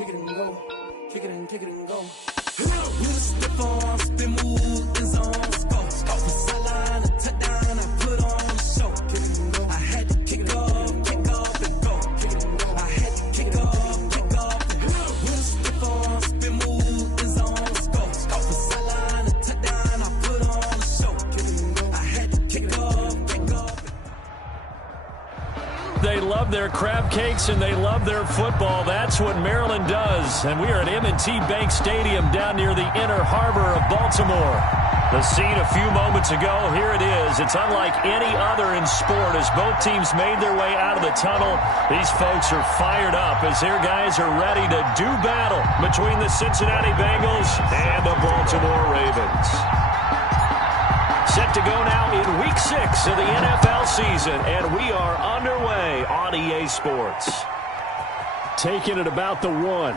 kick it and go. Kick it and go. We just stiff on, spin move, in zone, let's go. From sideline to touchdown, I put on the show. Kick it and go. I had to kick off and go. Kick it and go. I had to kick off and go. We just stiff on, spin move, in zone, let's go. From sideline to touchdown, I put on the show. Kick it and go. I had to kick off. They love their crab cakes and they love their football. That's what Maryland does. And we are at M&T Bank Stadium down near the inner harbor of Baltimore. The scene a few moments ago, here it is. It's unlike any other in sport as both teams made their way out of the tunnel. These folks are fired up as their guys are ready to do battle between the Cincinnati Bengals and the Baltimore Ravens. Set to go now in Week 6 of the NFL season, and we are underway on EA Sports. Taking it about the 1.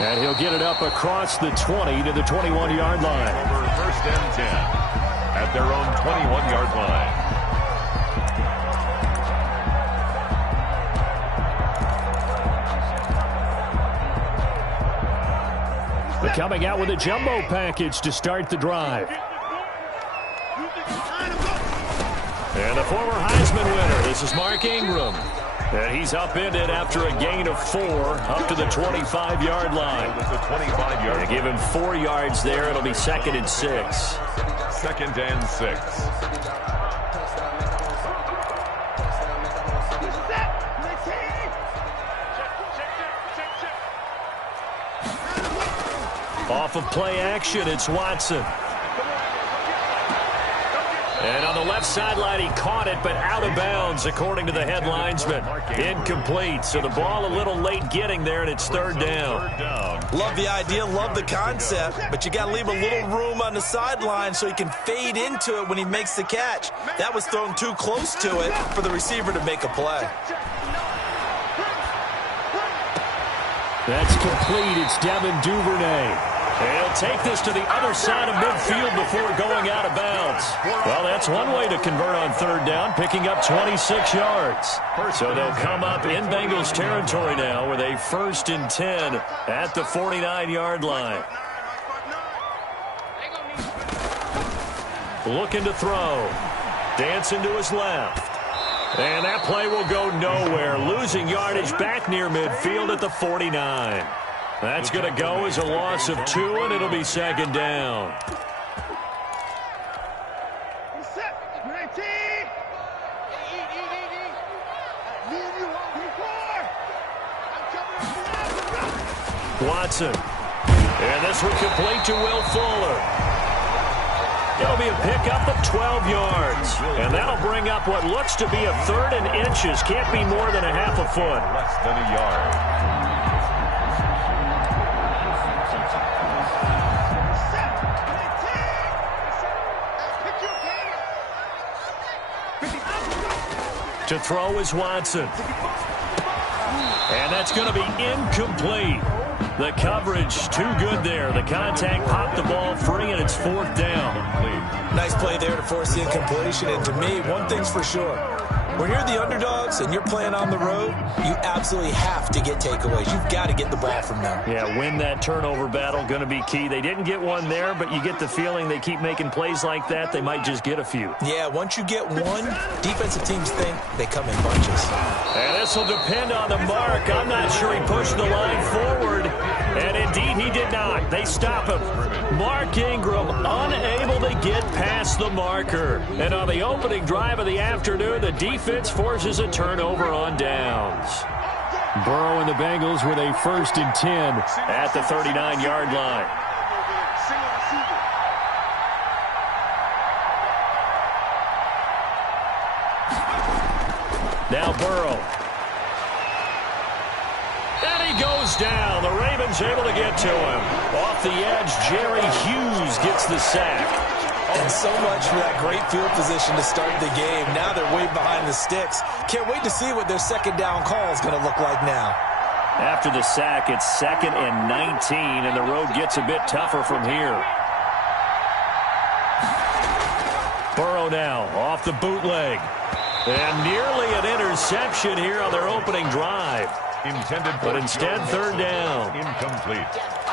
And he'll get it up across the 20 to the 21-yard line. Over first and 10 at their own 21-yard line. But coming out with a jumbo package to start the drive. And the former Heisman winner, this is Mark Ingram. And he's upended after a gain of 4 up to the 25-yard line. And give him 4 yards there. It'll be 2nd and 6. 2nd and 6. Off of play action, it's Watson. And on the left sideline, he caught it, but out of bounds, according to the head linesman. Incomplete, so the ball a little late getting there, and it's 3rd down. Love the idea, love the concept, but you got to leave a little room on the sideline so he can fade into it when he makes the catch. That was thrown too close to it for the receiver to make a play. That's complete. It's Devin Duvernay. And he'll take this to the other side of midfield before going out of bounds. Well, that's one way to convert on 3rd down, picking up 26 yards. So they'll come up in Bengals territory now with a 1st and 10 at the 49-yard line. Looking to throw. Dancing to his left. And that play will go nowhere. Losing yardage back near midfield at the 49. That's going to go as a loss of 2, and it'll be 2nd down. Watson. And this one complete to Will Fuller. It'll be a pickup of 12 yards. And that'll bring up what looks to be a 3rd and inches. Can't be more than a half a foot. Less than a yard. To throw is Watson. And that's going to be incomplete. The coverage too good there. The contact popped the ball free, and it's 4th down. Nice play there to force the incompletion. And to me, one thing's for sure. When you're the underdogs and you're playing on the road, you absolutely have to get takeaways. You've got to get the ball from them. Yeah, win that turnover battle, going to be key. They didn't get one there, but you get the feeling they keep making plays like that, they might just get a few. Yeah, once you get one, defensive teams think they come in bunches. And this will depend on the mark. I'm not sure he pushed the line forward. And indeed, he did not. They stop him. Mark Ingram unable to get past the marker. And on the opening drive of the afternoon, the defense forces a turnover on downs. Burrow and the Bengals with a 1st and 10 at the 39-yard line. Now Burrow. And he goes down. The Ravens able to get to him. Off the edge, Jerry Hughes gets the sack. And so much for that great field position to start the game. Now they're way behind the sticks. Can't wait to see what their 2nd down call is going to look like now. After the sack, it's 2nd and 19, and the road gets a bit tougher from here. Burrow now off the bootleg. And nearly an interception here on their opening drive. Intended but instead third down. Incomplete.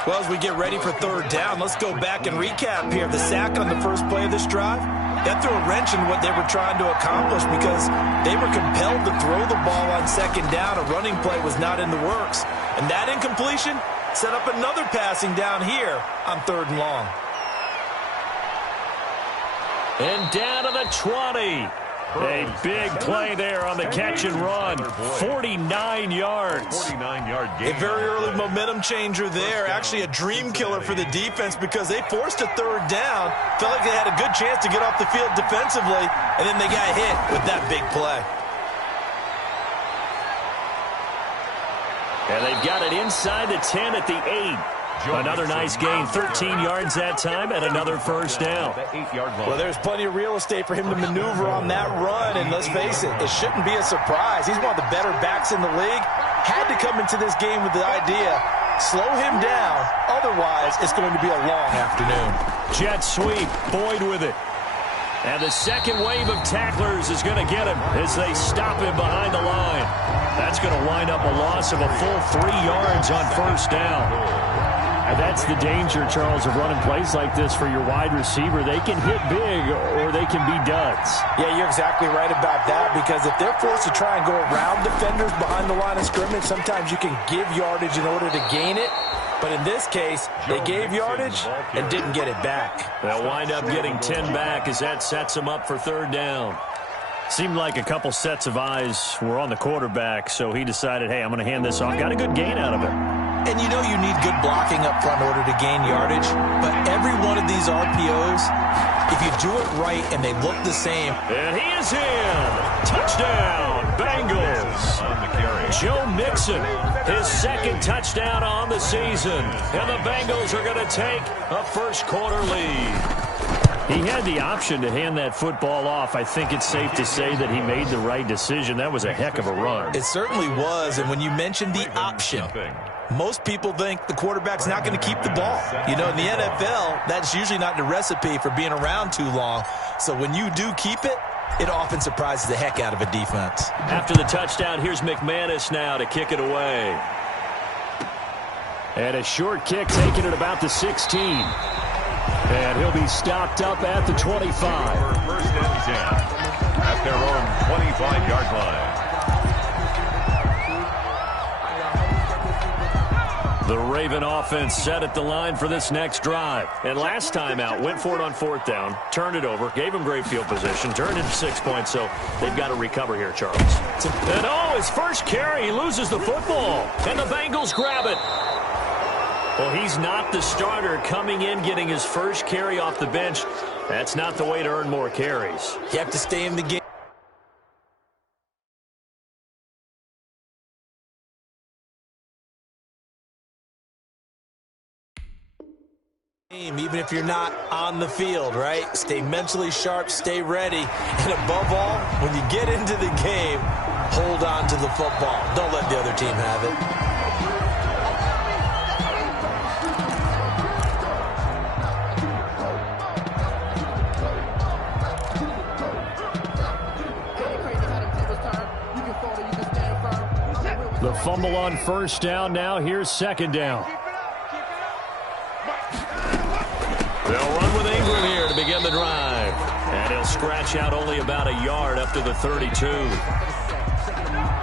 Well, as we get ready for third down, let's go back and recap here. The sack on the first play of this drive, that threw a wrench in what they were trying to accomplish because they were compelled to throw the ball on second down. A running play was not in the works. And that incompletion set up another passing down here on third and long. And down to the 20. A big play there on the catch and run. 49 yards. 49-yard gain. A very early momentum changer there. Actually a dream killer for the defense because they forced a third down. Felt like they had a good chance to get off the field defensively, and then they got hit with that big play. And they've got it inside the 10 at the 8. Another nice gain, 13 yards that time, and another first down. Well, there's plenty of real estate for him to maneuver on that run, and let's face it, it shouldn't be a surprise. He's one of the better backs in the league. Had to come into this game with the idea, slow him down, otherwise it's going to be a long afternoon. Jet sweep, Boyd with it. And the second wave of tacklers is going to get him as they stop him behind the line. That's going to wind up a loss of a full 3 yards on first down. And that's the danger, Charles, of running plays like this for your wide receiver. They can hit big or they can be duds. Yeah, you're exactly right about that because if they're forced to try and go around defenders behind the line of scrimmage, sometimes you can give yardage in order to gain it. But in this case, they gave yardage and didn't get it back. They'll wind up getting 10 back as that sets them up for third down. Seemed like a couple sets of eyes were on the quarterback, so he decided, hey, I'm going to hand this off. Got a good gain out of it. And you know you need good blocking up front in order to gain yardage, but every one of these RPOs, if you do it right and they look the same. And he is in. Touchdown, Bengals. On the carry. Joe Mixon, his second touchdown on the season. And the Bengals are going to take a first quarter lead. He had the option to hand that football off. I think it's safe to say that he made the right decision. That was a heck of a run. It certainly was, and when you mentioned the option, most people think the quarterback's not going to keep the ball. You know, in the NFL, that's usually not the recipe for being around too long. So when you do keep it, it often surprises the heck out of a defense. After the touchdown, here's McManus now to kick it away. And a short kick taken at about the 16. And he'll be stopped up at the 25. First and 10 at their own 25-yard line. The Raven offense set at the line for this next drive. And last time out, went for it on fourth down, turned it over, gave him great field position, turned it 6 points, so they've got to recover here, Charles. And oh, his first carry, he loses the football, and the Bengals grab it. Well, he's not the starter coming in, getting his first carry off the bench. That's not the way to earn more carries. You have to stay in the game. Even if you're not on the field, right? Stay mentally sharp, stay ready, and above all, when you get into the game, hold on to the football. Don't let the other team have it. The fumble on first down. Now here's second down. They'll run with Ingram here to begin the drive. And he'll scratch out only about a yard up to the 32.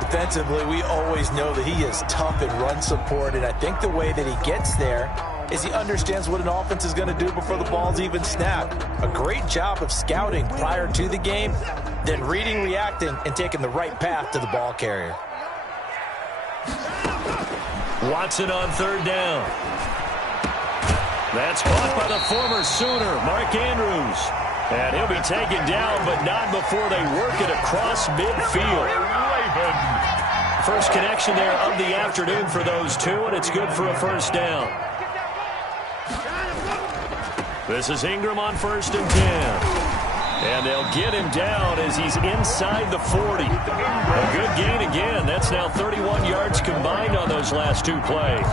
Defensively, we always know that he is tough in run support, and I think the way that he gets there is he understands what an offense is going to do before the ball's even snapped. A great job of scouting prior to the game, then reading, reacting, and taking the right path to the ball carrier. Watson on third down. That's caught by the former Sooner, Mark Andrews. And he'll be taken down, but not before they work it across midfield. First connection there of the afternoon for those two, and it's good for a first down. This is Ingram on first and 10. And they'll get him down as he's inside the 40. A good gain again. That's now 31 yards combined on those last two plays.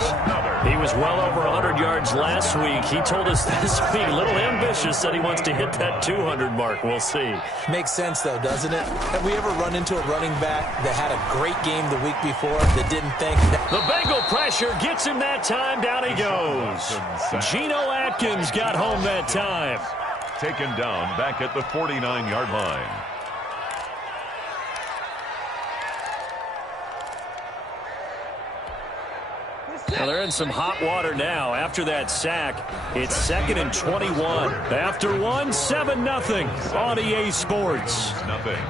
He was well over 100 yards last week. He told us this week, a little ambitious, said he wants to hit that 200 mark. We'll see. Makes sense, though, doesn't it? Have we ever run into a running back that had a great game the week before that didn't think that? The Bengal pressure gets him that time. Down he goes. Geno Atkins got home that time. Taken down back at the 49-yard line. Now they're in some hot water now. After that sack, it's 2nd and 21. After one, 7-0 on EA Sports. Nothing.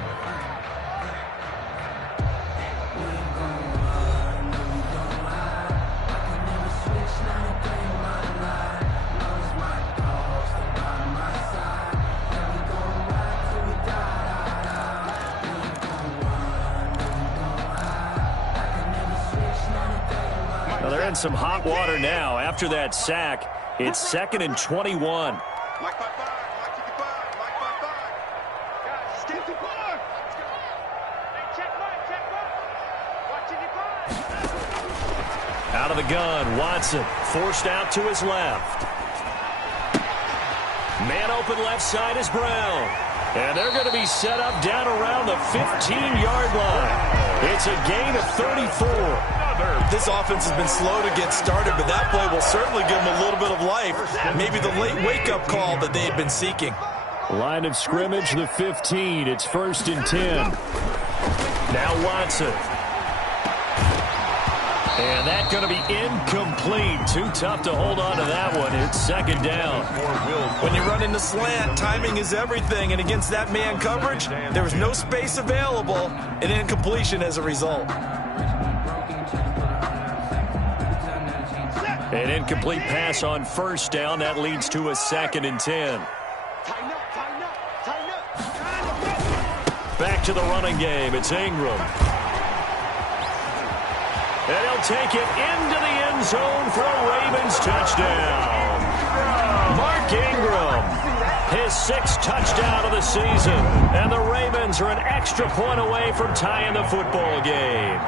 They're in some hot water now. After that sack, it's 2nd and 21. Out of the gun, Watson forced out to his left. Man open left side is Brown. And they're going to be set up down around the 15-yard line. It's a gain of 34. This offense has been slow to get started, but that play will certainly give them a little bit of life. Maybe the late wake-up call that they had been seeking. Line of scrimmage, the 15. It's 1st and 10. Now Watson. And that's going to be incomplete. Too tough to hold on to that one. It's 2nd down. When you run into slant, timing is everything. And against that man coverage, there was no space available. An incompletion as a result. An incomplete pass on 1st down. That leads to a 2nd and 10. Back to the running game. It's Ingram. And he'll take it into the end zone for a Ravens touchdown. Mark Ingram, his 6th touchdown of the season. And the Ravens are an extra point away from tying the football game.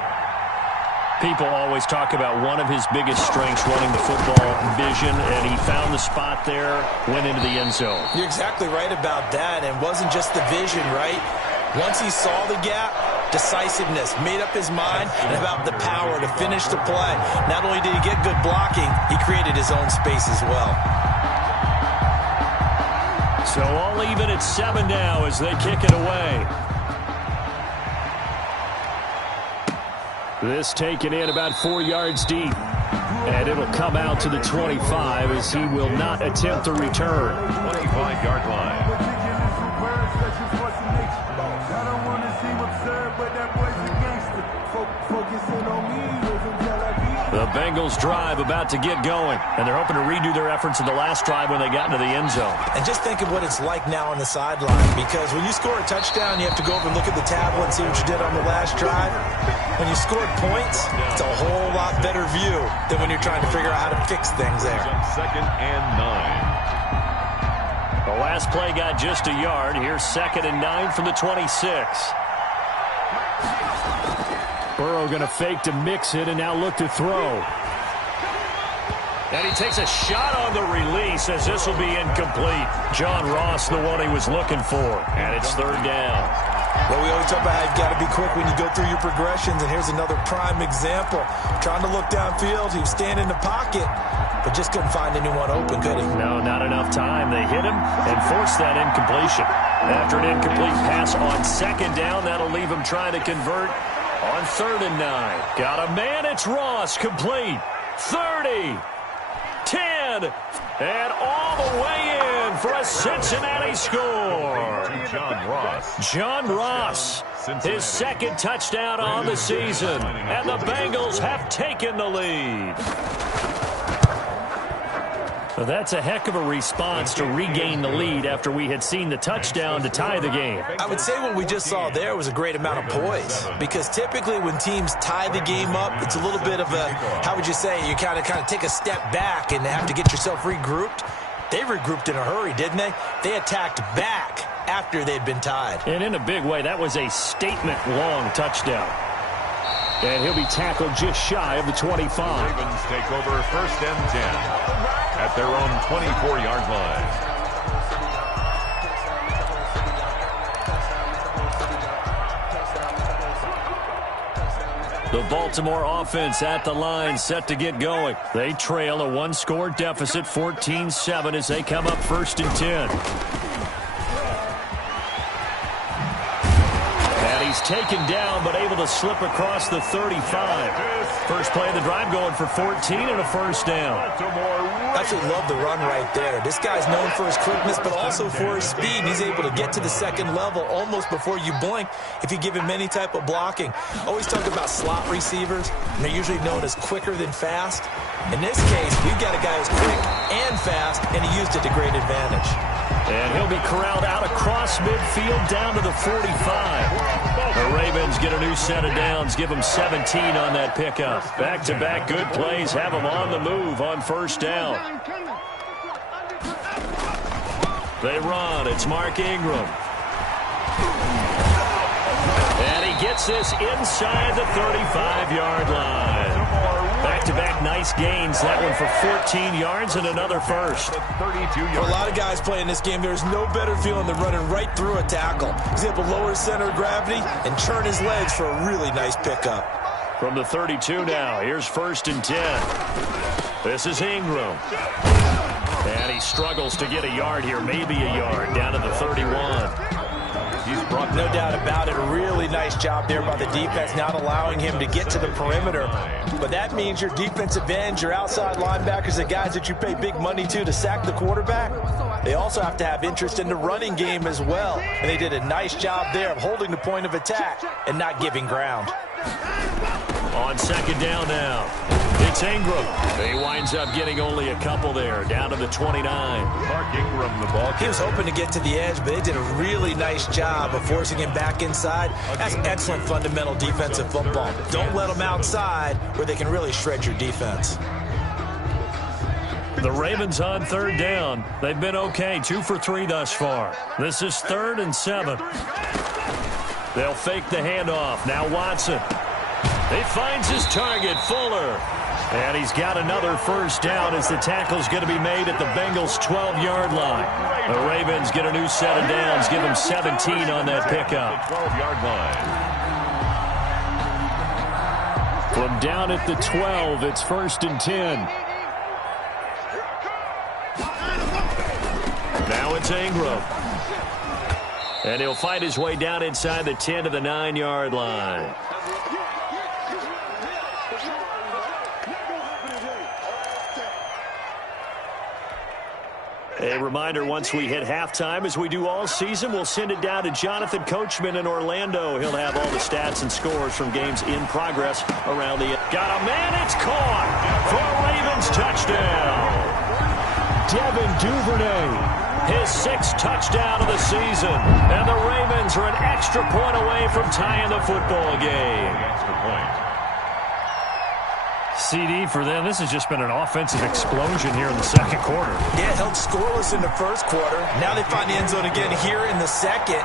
People always talk about one of his biggest strengths running the football, vision, and he found the spot there, went into the end zone. You're exactly right about that. And it wasn't just the vision, right? Once he saw the gap, decisiveness, made up his mind, and about the power to finish the play. Not only did he get good blocking, he created his own space as well. So all even at 7 now as they kick it away. This taken in about 4 yards deep. And it'll come out to the 25 as he will not attempt the return. 25-yard line. The Bengals drive about to get going, and they're hoping to redo their efforts in the last drive when they got into the end zone. And just think of what it's like now on the sideline, because when you score a touchdown, you have to go over and look at the tablet and see what you did on the last drive. When you scored points, it's a whole lot better view than when you're trying to figure out how to fix things there. 2nd and 9. The last play got just a yard. Here's 2nd and 9 from the 26. Burrow going to fake to mix it and now look to throw. And he takes a shot on the release as this will be incomplete. John Ross, the one he was looking for. And it's 3rd down. Well, we always talk about how you've got to be quick when you go through your progressions, and here's another prime example. Trying to look downfield, he was standing in the pocket, but just couldn't find anyone open, could he? No, not enough time. They hit him and forced that incompletion. After an incomplete pass on 2nd down, that'll leave him trying to convert on 3rd and 9. Got a man, it's Ross, complete. 30, 10, and all the way in for a Cincinnati score. John Ross, his 2nd touchdown on the season, and the Bengals have taken the lead. Well, that's a heck of a response to regain the lead after we had seen the touchdown to tie the game. I would say what we just saw there was a great amount of poise, because typically when teams tie the game up, it's a little bit of a, how would you say, you kind of take a step back and have to get yourself regrouped. They regrouped in a hurry, didn't they? They attacked back after they'd been tied. And in a big way, that was a statement-long touchdown. And he'll be tackled just shy of the 25. Ravens take over 1st and 10 at their own 24-yard line. The Baltimore offense at the line, set to get going. They trail a one-score deficit, 14-7, as they come up 1st and 10. And he's taken down, but able to slip across the 35. First play of the drive going for 14 and a 1st down. Absolutely love the run right there. This guy's known for his quickness, but also for his speed. He's able to get to the second level almost before you blink if you give him any type of blocking. Always talk about slot receivers, and they're usually known as quicker than fast. In this case, we've got a guy who's quick and fast, and he used it to great advantage. And he'll be corralled out across midfield down to the 45. The Ravens get a new set of downs, give them 17 on that pickup. Back-to-back good plays have them on the move on 1st down. They run. It's Mark Ingram. And he gets this inside the 35-yard line. Back-to-back nice gains. That one for 14 yards and another 1st. For a lot of guys playing this game, there's no better feeling than running right through a tackle. He's able to lower his center of gravity and churn his legs for a really nice pickup. From the 32 now, here's 1st and 10. This is Ingram. And he struggles to get a yard here, maybe a yard, down to the 31. He's brought no doubt about it. A really nice job there by the defense, not allowing him to get to the perimeter. But that means your defensive ends, your outside linebackers, the guys that you pay big money to sack the quarterback, they also have to have interest in the running game as well. And they did a nice job there of holding the point of attack and not giving ground. On 2nd down now, it's Ingram. He winds up getting only a couple there, down to the 29. Mark Ingram, the ball. He was hoping to get to the edge, but they did a really nice job of forcing him back inside. That's excellent fundamental defensive football. Don't let them outside where they can really shred your defense. The Ravens on 3rd down. They've been okay, 2 for 3 thus far. This is 3rd and 7. They'll fake the handoff. Now Watson. He finds his target, Fuller. And he's got another 1st down as the tackle's going to be made at the Bengals' 12-yard line. The Ravens get a new set of downs, give them 17 on that pickup. 12-yard line. From down at the 12, it's 1st and 10. Now it's Ingram. And he'll find his way down inside the 10 to the 9-yard line. A reminder, once we hit halftime, as we do all season, we'll send it down to Jonathan Coachman in Orlando. He'll have all the stats and scores from games in progress around the... Got a man, it's caught for a Ravens touchdown. Devin Duvernay, his 6th touchdown of the season. And the Ravens are an extra point away from tying the football game. Extra point. CD for them. This has just been an offensive explosion here in the 2nd quarter. Yeah, held scoreless in the 1st quarter. Now they find the end zone again here in the 2nd.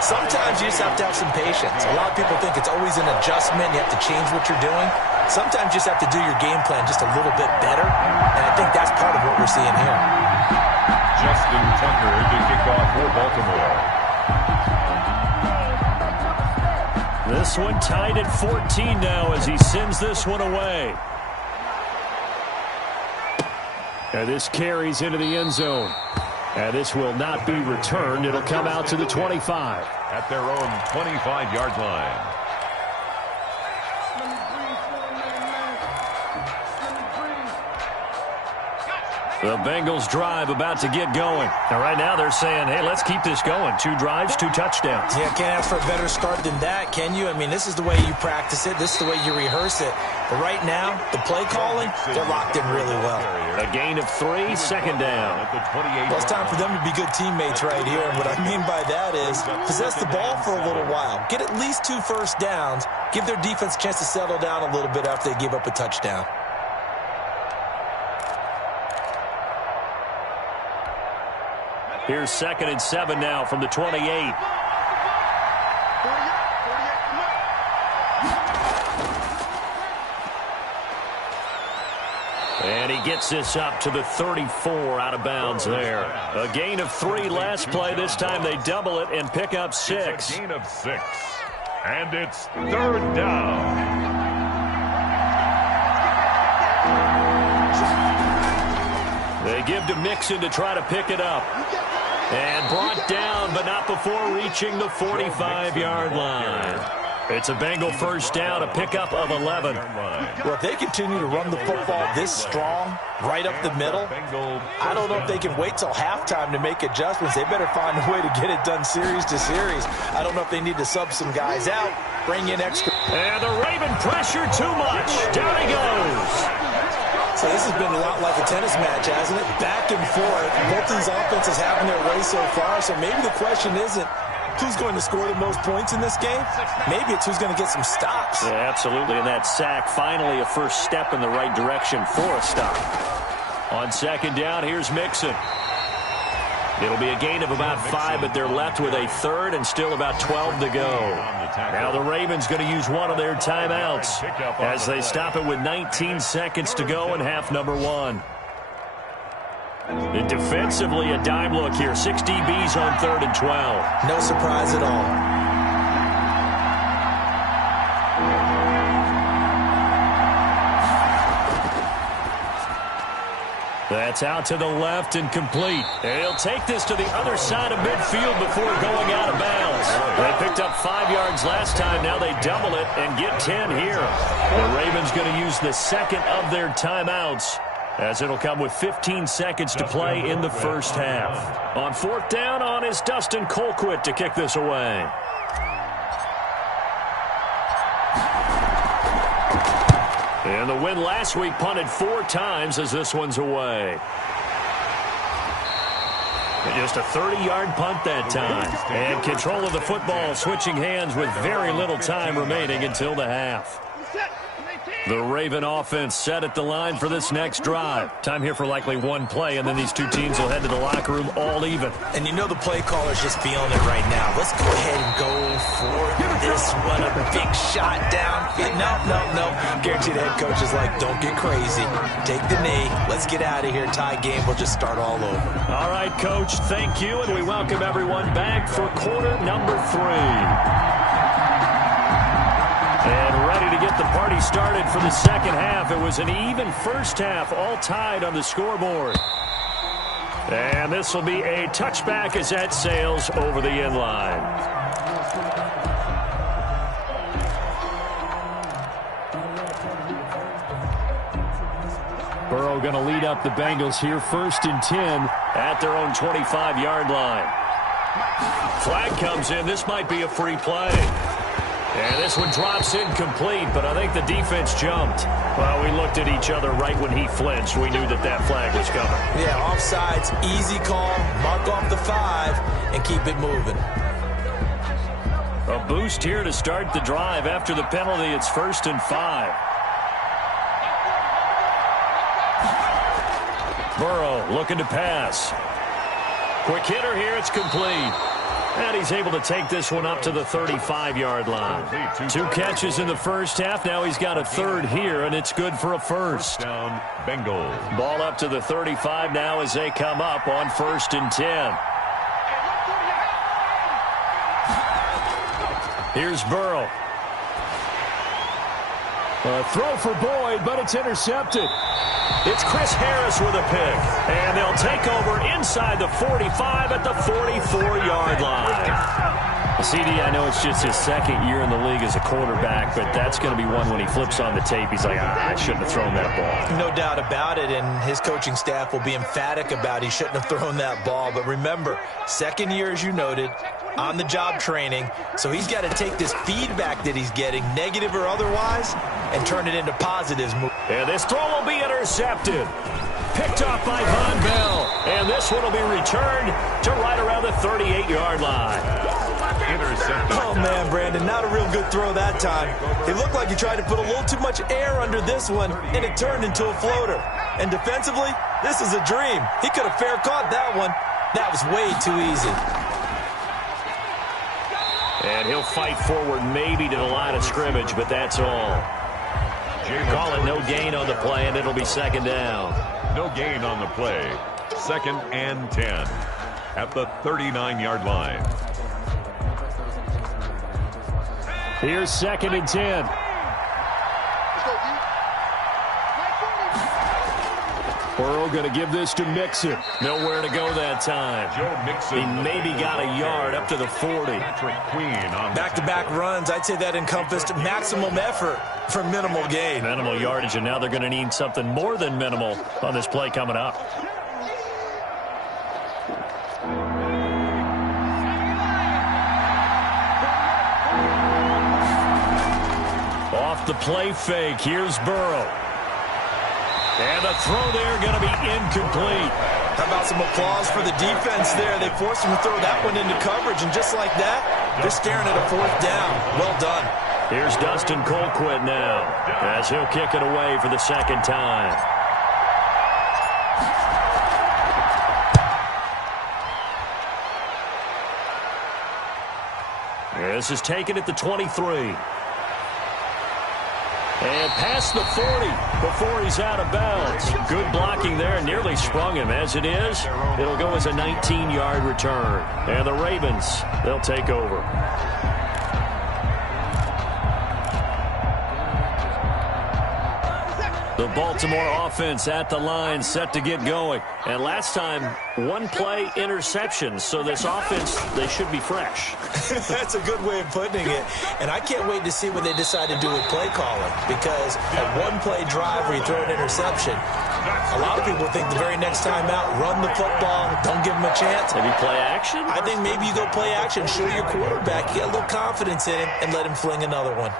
Sometimes you just have to have some patience. A lot of people think it's always an adjustment. You have to change what you're doing. Sometimes you just have to do your game plan just a little bit better. And I think that's part of what we're seeing here. Justin Tucker to kick off for Baltimore. This one tied at 14 now as he sends this one away. And this carries into the end zone. And this will not be returned. It'll come out to the 25. At their own 25-yard line. The Bengals drive about to get going. And right now they're saying, hey, let's keep this going. 2 drives, 2 touchdowns. Yeah, can't ask for a better start than that, can you? I mean, this is the way you practice it. This is the way you rehearse it. But right now, the play calling, they're locked in really well. A gain of 3, 2nd down. Well, it's time for them to be good teammates right here. And what I mean by that is possess the ball for a little while. Get at least 2 first downs. Give their defense a chance to settle down a little bit after they give up a touchdown. Here's 2nd and 7 now from the 28. And he gets this up to the 34 out of bounds there. A gain of 3 last play. This time they double it and pick up 6. It's a gain of 6. And it's 3rd down. They give to Mixon to try to pick it up. And brought down, but not before reaching the 45-yard line. It's a Bengal first down, a pickup of 11. Well, if they continue to run the football this strong, right up the middle, I don't know if they can wait till halftime to make adjustments. They better find a way to get it done series to series. I don't know if they need to sub some guys out, bring in extra. And the Raven pressure too much. Down he goes. So this has been a lot like a tennis match, hasn't it? Back and forth. Both these offenses having their way so far. So maybe the question isn't who's going to score the most points in this game. Maybe it's who's going to get some stops. Yeah, absolutely. And that sack, finally a first step in the right direction for a stop. On 2nd down, here's Mixon. It'll be a gain of about 5, but they're left with a 3rd and still about 12 to go. Now the Ravens going to use one of their timeouts as they stop it with 19 seconds to go in half number 1. And defensively, a dime look here. 6 DBs on 3rd and 12. No surprise at all. That's out to the left and complete. And he'll take this to the other side of midfield before going out of bounds. They picked up 5 yards last time. Now they double it and get 10 here. The Ravens going to use the 2nd of their timeouts, as it'll come with 15 seconds to play in the first half. On 4th down, on is Dustin Colquitt to kick this away. And the win last week punted 4 times as this one's away. Just a 30-yard punt that time. And control of the football switching hands with very little time remaining until the half. The Raven offense set at the line for this next drive. Time here for likely one play, and then these two teams will head to the locker room all even. And you know the play caller's just feeling it right now. Let's go ahead and go for this one. A big shot down. No. Guarantee the head coach is like, don't get crazy. Take the knee. Let's get out of here. Tie game. We'll just start all over. All right, Coach, thank you, and we welcome everyone back for quarter number 3. And ready to get the party started for the second half. It was an even first half, all tied on the scoreboard. And this will be a touchback as that sails over the end line. Burrow going to lead up the Bengals here, 1st and 10 at their own 25-yard line. Flag comes in. This might be a free play. And this one drops incomplete, but I think the defense jumped. Well, we looked at each other right when he flinched. We knew that flag was coming. Yeah, offsides, easy call. Mark off the 5 and keep it moving. A boost here to start the drive. After the penalty, it's 1st and 5. Burrow looking to pass. Quick hitter here, it's complete. And he's able to take this one up to the 35-yard line. 2 catches in the first half. Now he's got a 3rd here, and it's good for a 1st. Down, Bengals. Ball up to the 35 now as they come up on 1st and 10. Here's Burrow. A throw for Boyd, but it's intercepted. It's Chris Harris with a pick. And they'll take over inside the 45 at the 44-yard line. CD, I know it's just his 2nd year in the league as a quarterback, but that's going to be one when he flips on the tape. He's like, I shouldn't have thrown that ball. No doubt about it, and his coaching staff will be emphatic about he shouldn't have thrown that ball. But remember, 2nd year, as you noted, on-the-job training, so he's got to take this feedback that he's getting, negative or otherwise, and turn it into positives. And this throw will be intercepted. Picked off by Von Bell. And this one will be returned to right around the 38-yard line. Intercepted. Oh, man, Brandon, not a real good throw that time. It looked like he tried to put a little too much air under this one, and it turned into a floater. And defensively, this is a dream. He could have fair caught that one. That was way too easy. And he'll fight forward maybe to the line of scrimmage, but that's all. Call it no gain on the play, and it'll be second down. No gain on the play. 2nd and 10 at the 39-yard line. Here's 2nd and 10. Burrow going to give this to Mixon. Nowhere to go that time. Joe Mixon. He maybe got a yard up to the 40. Back-to-back runs, I'd say that encompassed maximum effort for minimal gain. Minimal yardage, and now they're going to need something more than minimal on this play coming up. Off the play fake, here's Burrow. And the throw there going to be incomplete. How about some applause for the defense there? They forced him to throw that one into coverage, and just like that, they're staring at a 4th down. Well done. Here's Dustin Colquitt now, as he'll kick it away for the 2nd time. This is taken at the 23. And past the 40 before he's out of bounds. Good blocking there, nearly sprung him. As it is, it'll go as a 19-yard return. And the Ravens, they'll take over. The Baltimore offense at the line, set to get going. And last time, 1-play interception. So this offense, they should be fresh. That's a good way of putting it. And I can't wait to see what they decide to do with play calling. Because a 1-play drive where you throw an interception, a lot of people think the very next time out, run the football, don't give them a chance. Maybe play action? I think maybe you go play action, show your quarterback, get a little confidence in him, and let him fling another one.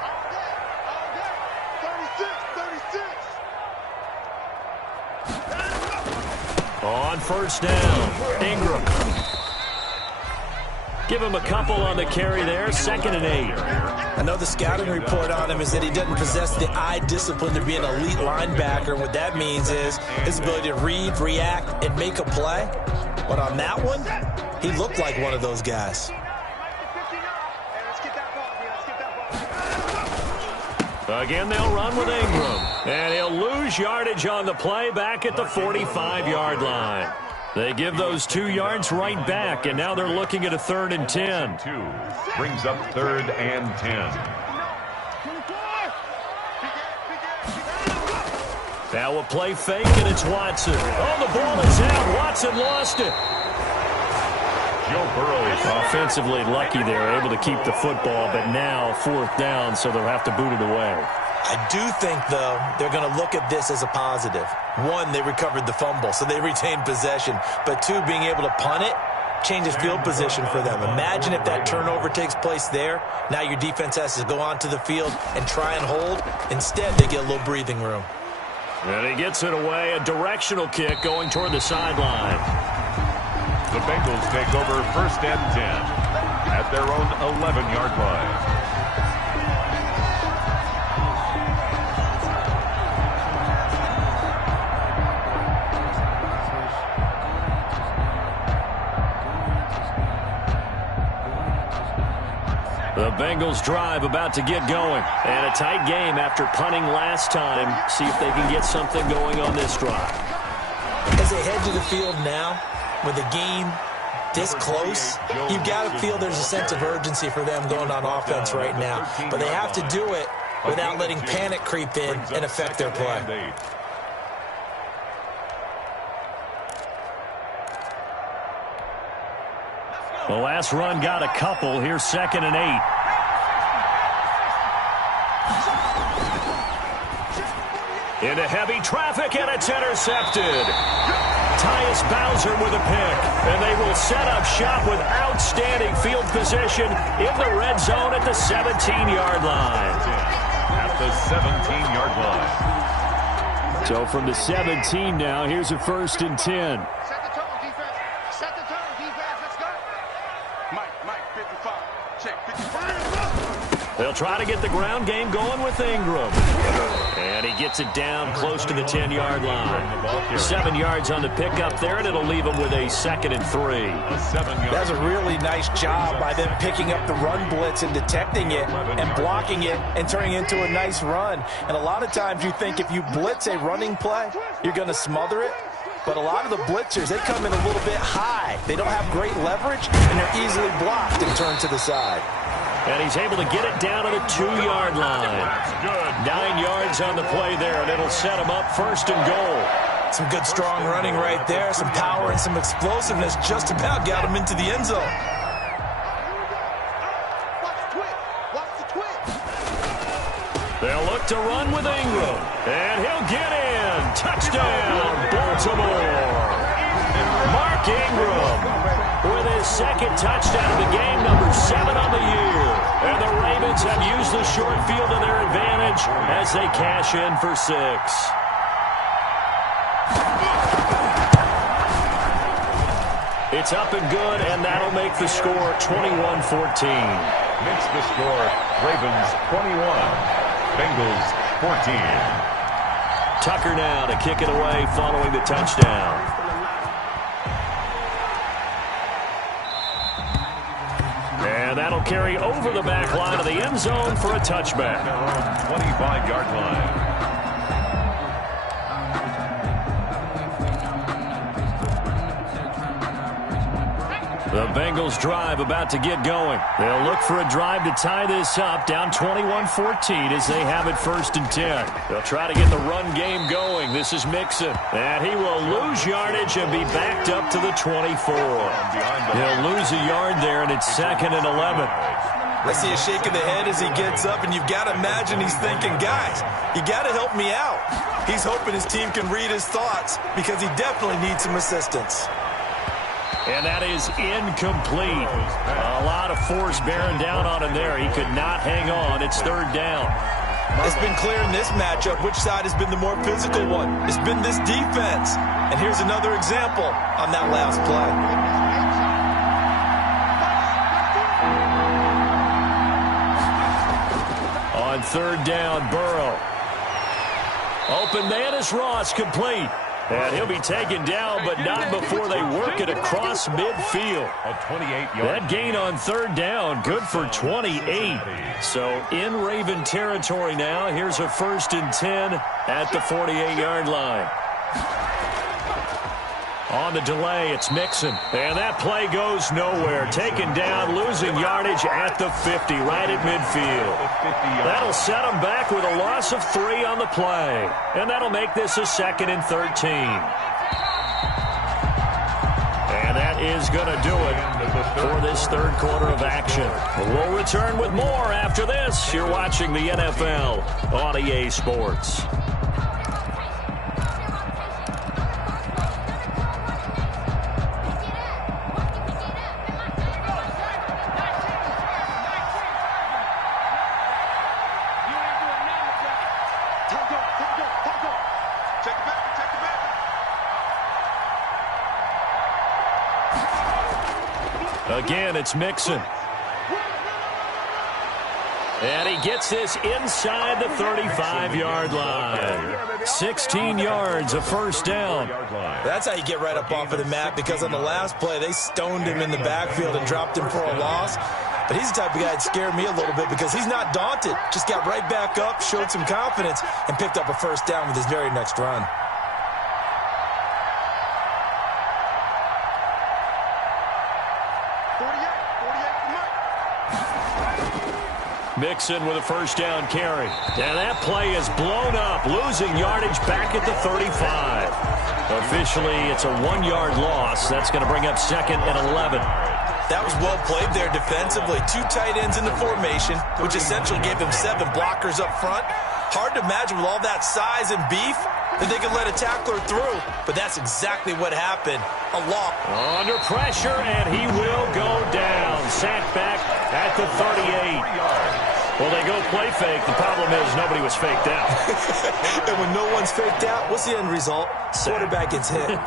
On 1st down, Ingram. Give him a couple on the carry there, 2nd and 8. I know the scouting report on him is that he doesn't possess the eye discipline to be an elite linebacker. What that means is his ability to read, react, and make a play. But on that one, he looked like one of those guys. Again, they'll run with Ingram. And he'll lose yardage on the play back at the 45-yard line. They give those 2 yards right back, and now they're looking at a 3rd and 10. 2 brings up 3rd and 10. Now a play fake, and it's Watson. Oh, the ball is out. Watson lost it. Joe Burrow is offensively lucky they're able to keep the football, but now 4th down, so they'll have to boot it away. I do think, though, they're going to look at this as a positive. 1, they recovered the fumble, so they retained possession. But 2, being able to punt it changes field position for them. Imagine if that turnover takes place there. Now your defense has to go onto the field and try and hold. Instead, they get a little breathing room. And he gets it away, a directional kick going toward the sideline. The Bengals take over 1st and 10 at their own 11-yard line. The Bengals drive about to get going. And a tight game after punting last time. See if they can get something going on this drive. As they head to the field now, with the game this close, you've got to feel there's a sense of urgency for them going on offense right now. But they have to do it without letting panic creep in and affect their play. The last run got a couple. Here's 2nd and 8. Into heavy traffic, and it's intercepted. Tyus Bowser with a pick, and they will set up shop with outstanding field position in the red zone at the 17-yard line. At the 17-yard line. So from the 17 now, here's a 1st and 10. Set the tone, defense. Set the tone, defense. Let's go. Mike, 55. Check, 55. They'll try to get the ground game going with Ingram. And he gets it down close to the 10-yard line. 7 yards on the pickup there, and it'll leave him with a 2nd and 3. That's a really nice job by them picking up the run blitz and detecting it and blocking it and turning it into a nice run. And a lot of times you think if you blitz a running play, you're going to smother it. But a lot of the blitzers, they come in a little bit high. They don't have great leverage, and they're easily blocked and turned to the side. And he's able to get it down to the 2-yard line. 9 yards on the play there, and it'll set him up 1st and goal. Some good, strong running right there. Some power and some explosiveness just about got him into the end zone. They'll look to run with Ingram. And he'll get in. Touchdown, Baltimore. Mark Ingram with his 2nd touchdown of the game, number 7 on the year. And the Ravens have used the short field to their advantage as they cash in for 6. It's up and good, and that'll make the score 21-14. Makes the score Ravens 21, Bengals 14. Tucker now to kick it away following the touchdown. And that'll carry over the back line of the end zone for a touchback. 25-yard line. The Bengals drive about to get going. They'll look for a drive to tie this up, down 21-14 as they have it 1st and 10. They'll try to get the run game going. This is Mixon. And he will lose yardage and be backed up to the 24. He'll lose a yard there, and it's 2nd and 11. I see a shake of the head as he gets up, and you've got to imagine he's thinking, guys, you got to help me out. He's hoping his team can read his thoughts because he definitely needs some assistance. And that is incomplete. A lot of force bearing down on him there. He could not hang on. It's 3rd down. It's been clear in this matchup which side has been the more physical one. It's been this defense. And here's another example on that last play. On 3rd down, Burrow. Open man is Ross, complete. And he'll be taken down, but not before they work it across midfield. A 28-yard. That gain on 3rd down, good for 28. So in Raven territory now. Here's a 1st and 10 at the 48-yard line. On the delay, it's Mixon. And that play goes nowhere. Taken down, losing yardage at the 50, right at midfield. That'll set him back with a loss of 3 on the play. And that'll make this a 2nd and 13. And that is going to do it for this 3rd quarter of action. We'll return with more after this. You're watching the NFL on EA Sports. Again, it's Mixon. And he gets this inside the 35-yard line. 16 yards, a 1st down. That's how you get right up off of the mat, because on the last play, they stoned him in the backfield and dropped him for a loss. But he's the type of guy that scared me a little bit because he's not daunted. Just got right back up, showed some confidence, and picked up a 1st down with his very next run. Mixon with a 1st down carry. And that play is blown up, losing yardage back at the 35. Officially, it's a 1-yard loss. That's going to bring up 2nd and 11. That was well played there defensively. 2 tight ends in the formation, which essentially gave them 7 blockers up front. Hard to imagine with all that size and beef that they could let a tackler through. But that's exactly what happened. A loss. Under pressure, and he will go down. Sacked back at the 38. Well, they go play fake. The problem is nobody was faked out. And when no one's faked out, what's the end result? Quarterback gets hit.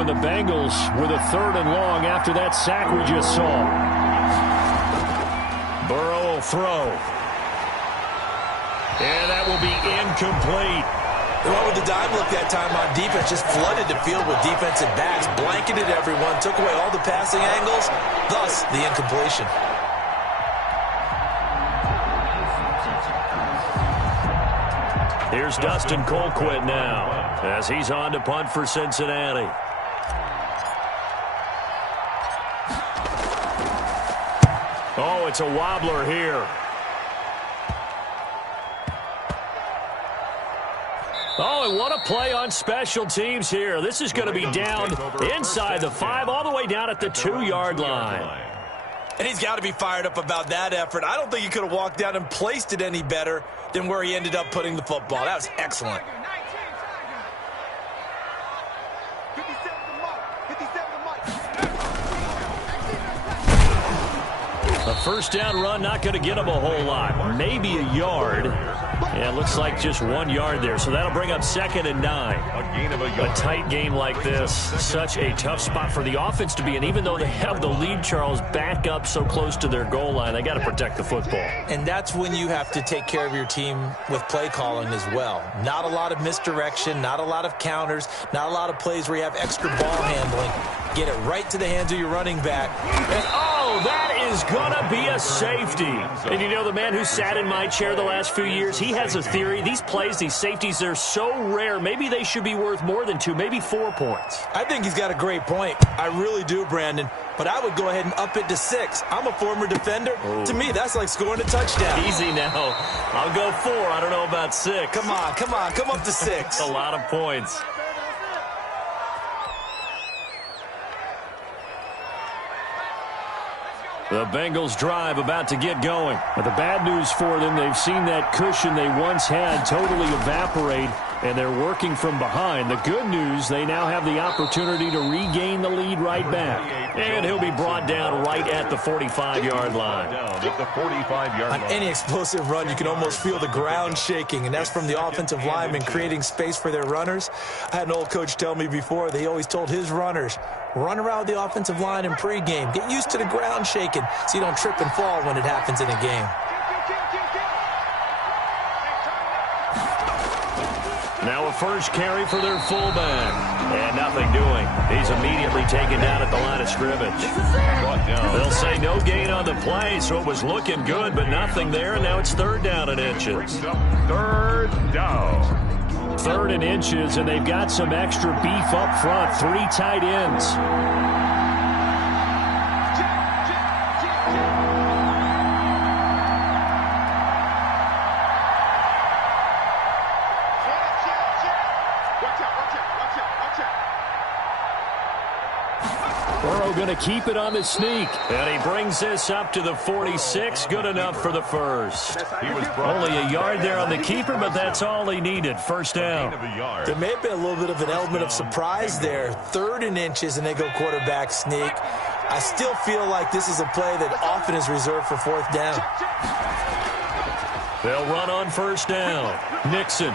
and the Bengals with a 3rd and long after that sack we just saw. Burrow will throw. And that will be incomplete. They went with the dime look that time on defense, just flooded the field with defensive backs, blanketed everyone, took away all the passing angles, thus the incompletion. Here's Dustin Colquitt now as he's on to punt for Cincinnati. Oh, it's a wobbler here. Oh, and what a play on special teams here. This is going to be down inside the 5, all the way down at the 2-yard line. And he's got to be fired up about that effort. I don't think he could have walked down and placed it any better than where he ended up putting the football. That was excellent. A first down run, not going to get him a whole lot. Maybe a yard. Yeah, it looks like just 1 yard there. So that'll bring up 2nd and 9. A tight game like this, such a tough spot for the offense to be in. Even though they have the lead, Charles, back up so close to their goal line, they got to protect the football. And that's when you have to take care of your team with play calling as well. Not a lot of misdirection, not a lot of counters, not a lot of plays where you have extra ball handling. Get it right to the hands of your running back. And, oh, that is going to be a safety. And you know, the man who sat in my chair the last few years, he has a theory. These plays, these safeties, they're so rare. Maybe they should be worth more than 2, maybe 4 points. I think he's got a great point. I really do, Brandon. But I would go ahead and up it to 6. I'm a former defender. Oh. To me, that's like scoring a touchdown. Easy now. I'll go 4. I don't know about 6. Come on. Come up to 6. A lot of points. The Bengals drive about to get going. But the bad news for them, they've seen that cushion they once had totally evaporate, and they're working from behind. The good news, they now have the opportunity to regain the lead right back. And he'll be brought down right at the 45-yard line. On any explosive run, you can almost feel the ground shaking, and that's from the offensive linemen creating space for their runners. I had an old coach tell me before, they always told his runners, run around the offensive line in pregame. Get used to the ground shaking so you don't trip and fall when it happens in a game. Now a first carry for their fullback. And nothing doing. He's immediately taken down at the line of scrimmage. They'll say no gain on the play, so it was looking good, but nothing there, and now it's 3rd down and inches. 3rd down. 3rd and inches, and they've got some extra beef up front. 3 tight ends. Burrow going to keep it on the sneak. And he brings this up to the 46. Good enough for the first. Only a yard there on the keeper, but that's all he needed. First down. There may have been a little bit of an element of surprise there. 3rd and inches, and they go quarterback sneak. I still feel like this is a play that often is reserved for 4th down. They'll run on first down. Nixon.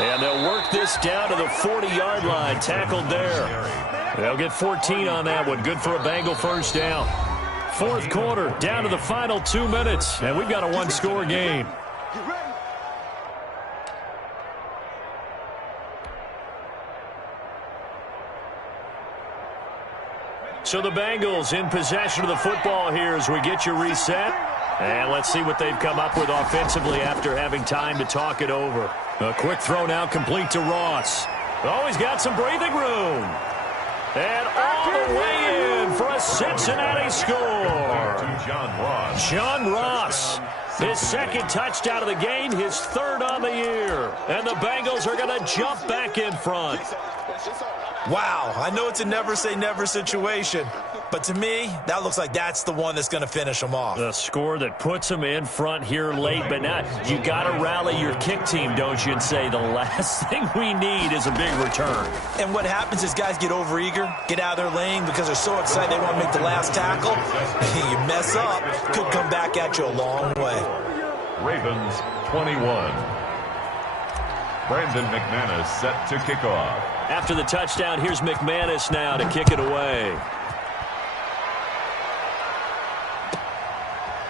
And they'll work this down to the 40-yard line. Tackled there. They'll get 14 on that one. Good for a Bengal first down. 4th quarter, down to the final 2 minutes. And we've got a 1-score game. So the Bengals in possession of the football here as we get you reset. And let's see what they've come up with offensively after having time to talk it over. A quick throw now complete to Ross. Oh, he's got some breathing room. And all the way in for a Cincinnati score. John Ross, his 2nd touchdown of the game, his 3rd on the year. And the Bengals are going to jump back in front. Wow, I know it's a never-say-never situation, but to me, that looks like that's the one that's going to finish them off. The score that puts them in front here late, but now you got to rally your kick team, don't you, and say the last thing we need is a big return. And what happens is guys get overeager, get out of their lane because they're so excited they want to make the last tackle. You mess up, could come back at you a long way. Ravens 21. Brandon McManus set to kick off. After the touchdown, here's McManus now to kick it away.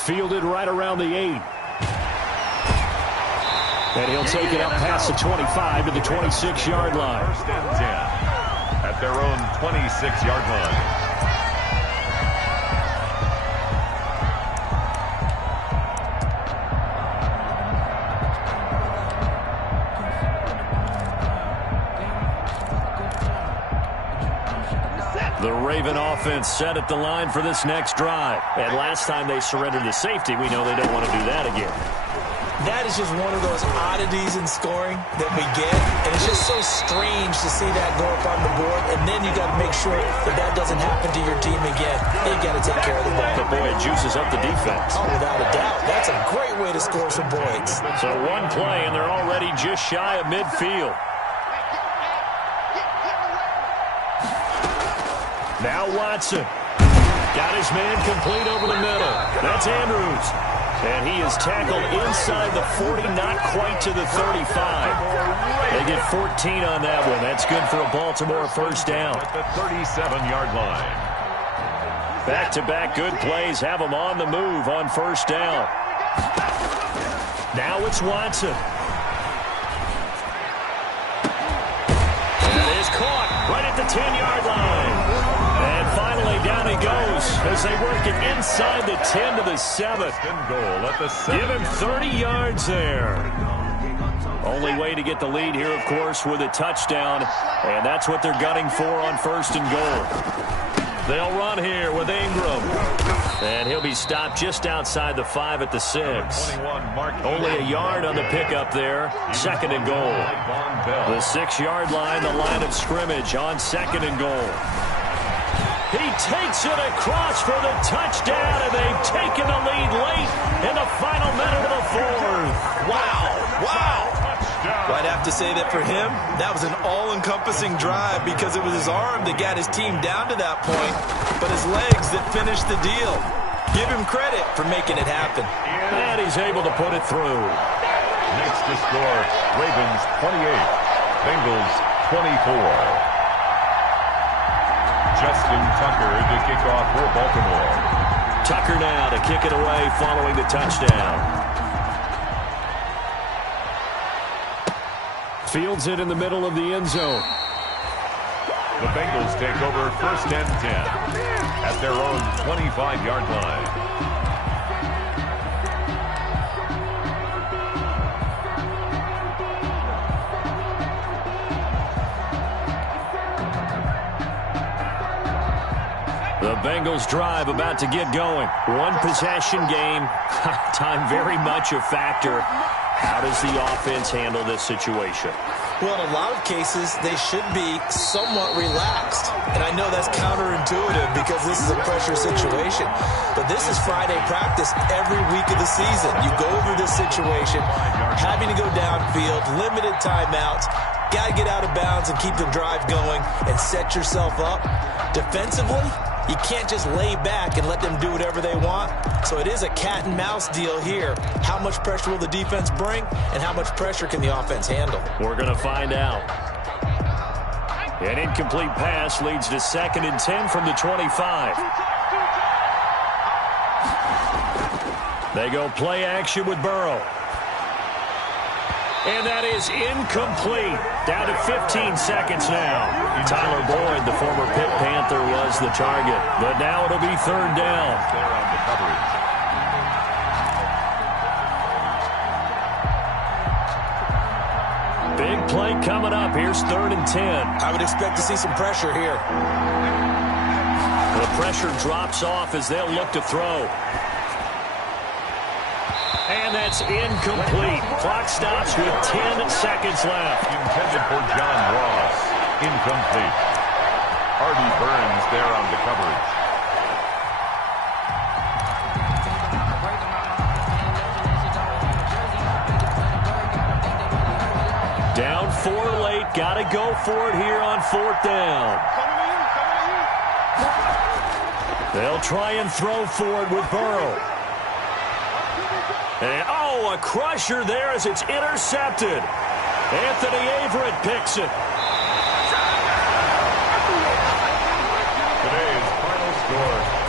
Fielded right around the 8. And he'll take it up past the 25 to the 26-yard line. First and 10 at their own 26-yard line. The Raven offense set at the line for this next drive. And last time they surrendered to safety, we know they don't want to do that again. That is just one of those oddities in scoring that we get. And it's just so strange to see that go up on the board. And then you got to make sure that that doesn't happen to your team again. You got to take care of the ball. But boy, it juices up the defense. Oh, without a doubt. That's a great way to score some points. So one play, and they're already just shy of midfield. Now Watson. Got his man complete over the middle. That's Andrews. And he is tackled inside the 40, not quite to the 35. They get 14 on that one. That's good for a Baltimore first down. At the 37-yard line. Back-to-back good plays have them on the move on first down. Now it's Watson. And it is caught right at the 10-yard line. And finally, down he goes as they work it inside the 10 to the 7. Goal at the 7. Give him 30 yards there. Only way to get the lead here, of course, with a touchdown. And that's what they're gunning for on first and goal. They'll run here with Ingram. And he'll be stopped just outside the 5 at the 6. Only a yard on the pickup there. Second and goal. The 6-yard line, the line of scrimmage on second and goal. He takes it across for the touchdown, and they've taken the lead late in the final minute of the fourth. Wow. Well, I'd have to say that for him, that was an all-encompassing drive because it was his arm that got his team down to that point, but his legs that finished the deal. Give him credit for making it happen. And he's able to put it through. Next to score, Ravens 28, Bengals 24. Justin Tucker to kick off for Baltimore. Tucker now to kick it away following the touchdown. Fields it in the middle of the end zone. The Bengals take over first and 10 at their own 25-yard line. The Bengals drive about to get going. One possession game. Time very much a factor. How does the offense handle this situation? Well, in a lot of cases, they should be somewhat relaxed. And I know that's counterintuitive because this is a pressure situation. But this is Friday practice every week of the season. You go over this situation, having to go downfield, limited timeouts, got to get out of bounds and keep the drive going and set yourself up. Defensively, you can't just lay back and let them do whatever they want. So it is a cat and mouse deal here. How much pressure will the defense bring, and how much pressure can the offense handle? We're going to find out. An incomplete pass leads to 2nd and 10 from the 25. They go play action with Burrow. And that is incomplete. Down to 15 seconds now. Tyler Boyd, the former Pitt Panther, was the target. But now it'll be 3rd down. There on the coverage. Big play coming up. Here's 3rd and 10. I would expect to see some pressure here. The pressure drops off as they'll look to throw. And that's incomplete. Clock stops with 10 seconds left. Intended for John Ross. Incomplete. Artie Burns there on the coverage. Down 4 late. Got to go for it here on 4th down. They'll try and throw for it with Burrow. And, a crusher there as it's intercepted. Anthony Averett picks it.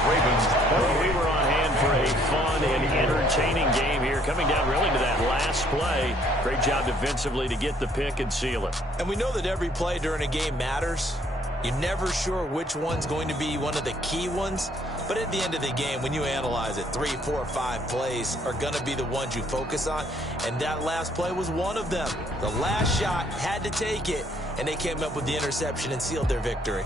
Ravens. Well, we were on hand for a fun and entertaining game here, coming down really to that last play. Great job defensively to get the pick and seal it. And we know that every play during a game matters. You're never sure which one's going to be one of the key ones. But at the end of the game, when you analyze it, 3, 4, 5 plays are going to be the ones you focus on. And that last play was one of them. The last shot had to take it, and they came up with the interception and sealed their victory.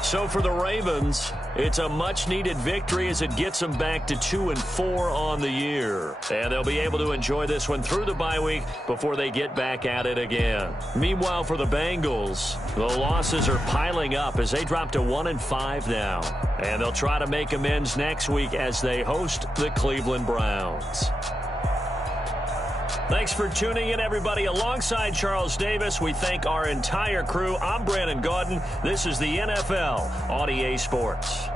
So for the Ravens, it's a much-needed victory as it gets them back to 2-4 on the year. And they'll be able to enjoy this one through the bye week before they get back at it again. Meanwhile, for the Bengals, the losses are piling up as they drop to 1-5 now. And they'll try to make amends next week as they host the Cleveland Browns. Thanks for tuning in, everybody. Alongside Charles Davis, we thank our entire crew. I'm Brandon Gaudin. This is the NFL on EA Sports.